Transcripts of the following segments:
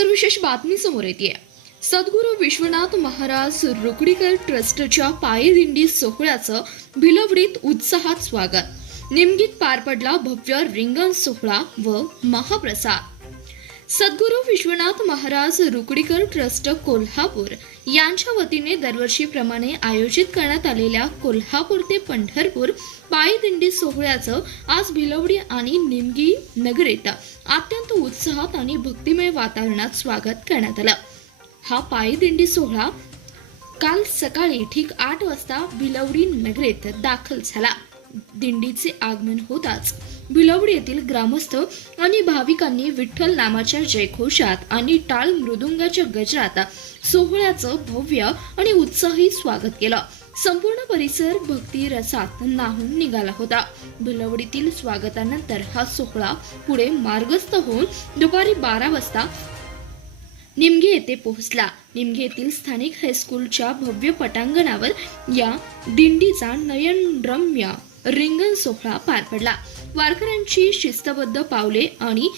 नमस्कार. विशेष बातमी समोर येते. सद्गुरू विश्वनाथ महाराज रुकडीकर ट्रस्टच्या पायदिंडी सोहळ्याचं भिलवडीत उत्साहात स्वागत. निमगीत पार पडला भव्य रिंगण सोहळा व महाप्रसाद. सद्गुरू विश्वनाथ महाराज रुकडीकर ट्रस्ट कोल्हापूर यांच्या वतीने दरवर्षीप्रमाणे आयोजित करण्यात आलेल्या कोल्हापूर ते पंढरपूर पायदिंडी सोहळ्याचं आज भिलवडी आणि निमगी नगरीत अत्यंत उत्साहात आणि भक्तिमय वातावरणात स्वागत करण्यात आलं. हा पायदिंडी सोहळा काल सकाळी ठीक 8 वाजता भिलवडी नगरीत दाखल झाला. दिंडीचे आगमन होताच भिलवडी येथील ग्रामस्थ आणि भाविकांनी विठ्ठल नामाच्या जयघोषात आणि टाळ मृदुंगाच्या गजरात सोहळ्याचं भव्य आणि उत्साही स्वागत केलं. संपूर्ण परिसर भक्ती रसात न्हाऊन निघाला होता. भिलवडीतील स्वागतानंतर हा सोहळा पुढे मार्गस्थ होऊन दुपारी 12 वाजता निमगी येथे पोहोचला. निमगी येथील स्थानिक हायस्कूलच्या भव्य पटांगणावर या दिंडीचा नयनरम्य रिंगण सोहळा पार पडला. वारकऱ्यांची शिस्तबद्ध पावले आणि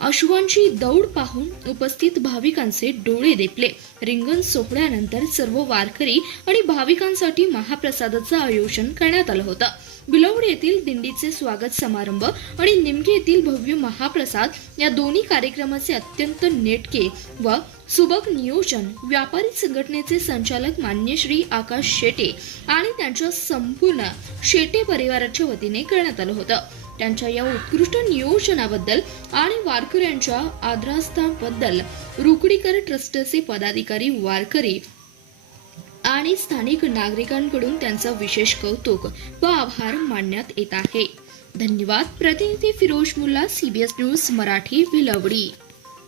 अश्वांची दौड पाहून उपस्थित भाविकांचे डोळे दिपले. रिंगण सोहळ्यानंतर सर्व वारकरी आणि भाविकांसाठी महाप्रसादाचं आयोजन करण्यात आलं होतं. भिलवडी येथील दिंडीचे स्वागत समारंभ आणि निमगी येथील भव्य महाप्रसाद या दोन्ही कार्यक्रमाचे अत्यंत नेटके व सुबक नियोजन व्यापारी संघटनेचे संचालक मान्य श्री आकाश शेटे आणि त्यांच्या संपूर्ण शेटे परिवाराच्या वतीने करण्यात आलं होतं. त्यांच्या या उत्कृष्ट नियोजनाबद्दल आणि वारकऱ्यांच्या आदरास्थानाबद्दल रुकडीकर ट्रस्टचे पदाधिकारी, वारकरी आणि स्थानिक नागरिकांकडून त्यांचा विशेष कौतुक व आभार मानण्यात येत आहे. धन्यवाद. प्रतिनिधी फिरोज मुल्ला, CBS न्यूज मराठी, भिलवडी.